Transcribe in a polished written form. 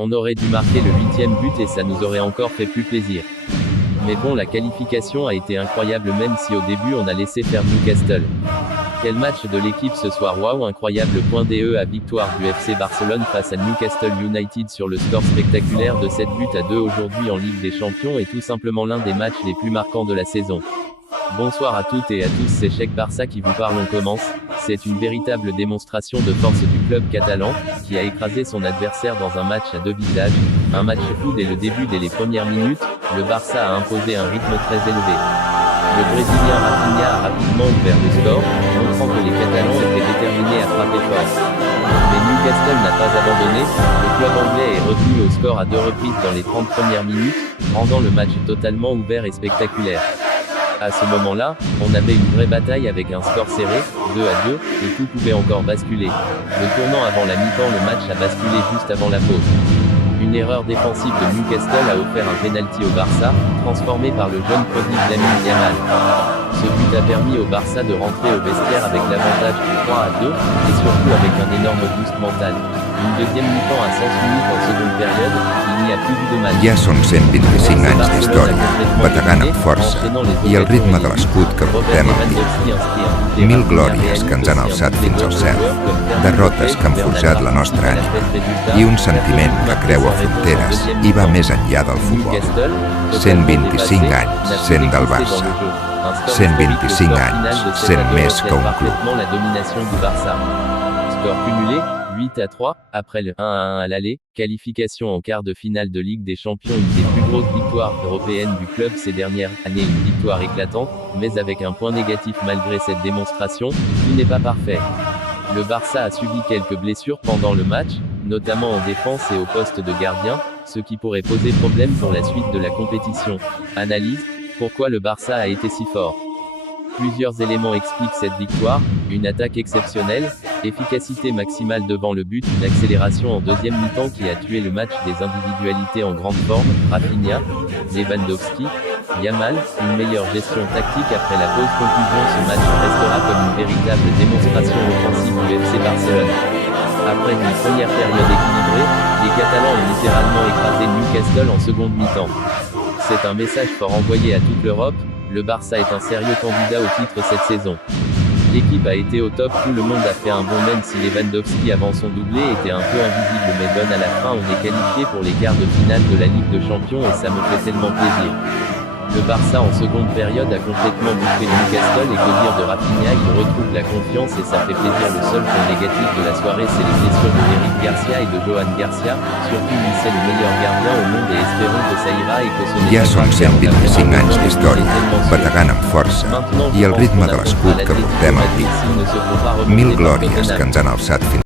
On aurait dû marquer le 8e but et ça nous aurait encore fait plus plaisir. Mais bon, la qualification a été incroyable même si au début on a laissé faire Newcastle. Quel match de l'équipe ce soir, waouh, incroyable. DE à victoire du FC Barcelone face à Newcastle United sur le score spectaculaire de 7 buts à 2 aujourd'hui en Ligue des Champions et tout simplement l'un des matchs les plus marquants de la saison. Bonsoir à toutes et à tous, c'est Cheikh Barça qui vous parle, on commence. C'est une véritable démonstration de force du club catalan, qui a écrasé son adversaire dans un match à deux visages, un match fou dès le début. Dès les premières minutes, le Barça a imposé un rythme très élevé. Le Brésilien Rafinha a rapidement ouvert le score, montrant que les Catalans étaient déterminés à frapper fort. Mais Newcastle n'a pas abandonné, le club anglais est revenu au score à deux reprises dans les 30 premières minutes, rendant le match totalement ouvert et spectaculaire. À ce moment-là, on avait une vraie bataille avec un score serré, 2-2, et tout pouvait encore basculer. Le tournant avant la mi-temps, le match a basculé juste avant la pause. Une erreur défensive de Newcastle a offert un penalty au Barça, transformé par le jeune prodige Lamine Yamal. Ce but a permis au Barça de rentrer au vestiaire avec l'avantage de 3-2, et surtout avec un énorme boost mental. Une deuxième mi-temps à sens unique en seconde période, il n'y a plus de match. Ja són 125 anys d'història, bategant amb força, i el ritme de l'escut que portem al dit. 1000 glòries que ens han alçat fins al cel, derrotes que han forjat la nostra ànima, i un sentiment que creua fronteres i va més enllà del futbol. 125 anys sent del Barça. 125 anys sent més que un club. La domination du Barça. Score cumulé, 8-3, après le 1-1 à l'aller, qualification en quart de finale de Ligue des Champions, une des plus grosses victoires européennes du club ces dernières années, une victoire éclatante, mais avec un point négatif malgré cette démonstration, tout n'est pas parfait. Le Barça a subi quelques blessures pendant le match, notamment en défense et au poste de gardien, ce qui pourrait poser problème pour la suite de la compétition. Analyse, pourquoi le Barça a été si fort? Plusieurs éléments expliquent cette victoire, une attaque exceptionnelle, efficacité maximale devant le but, une accélération en deuxième mi-temps qui a tué le match, des individualités en grande forme, Rafinha, Lewandowski, Yamal, une meilleure gestion tactique après la pause. Conclusion, ce match restera comme une véritable démonstration offensive du FC Barcelone. Après une première période équilibrée, les Catalans ont littéralement écrasé Newcastle en seconde mi-temps. C'est un message fort envoyé à toute l'Europe. Le Barça est un sérieux candidat au titre cette saison. L'équipe a été au top, tout le monde a fait un bon, même si Lewandowski avant son doublé était un peu invisible, mais bonne à la fin, on est qualifié pour les quarts de finale de la Ligue des Champions et ça me fait tellement plaisir. Le Barça en seconde période a complètement bouffé Newcastle, et que dire de Rafinha, il retrouve la confiance et ça fait plaisir. Le seul point négatif de la soirée, c'est les blessures de Eric Garcia et de Johan Garcia, surtout lui, c'est le meilleur gardien au monde et espérons que ça ira et que ce n'est Ja són 125 anys d'història, bategant amb força, i el ritme de l'escut que portem al dit. 1000 glòries que ens han alçat fins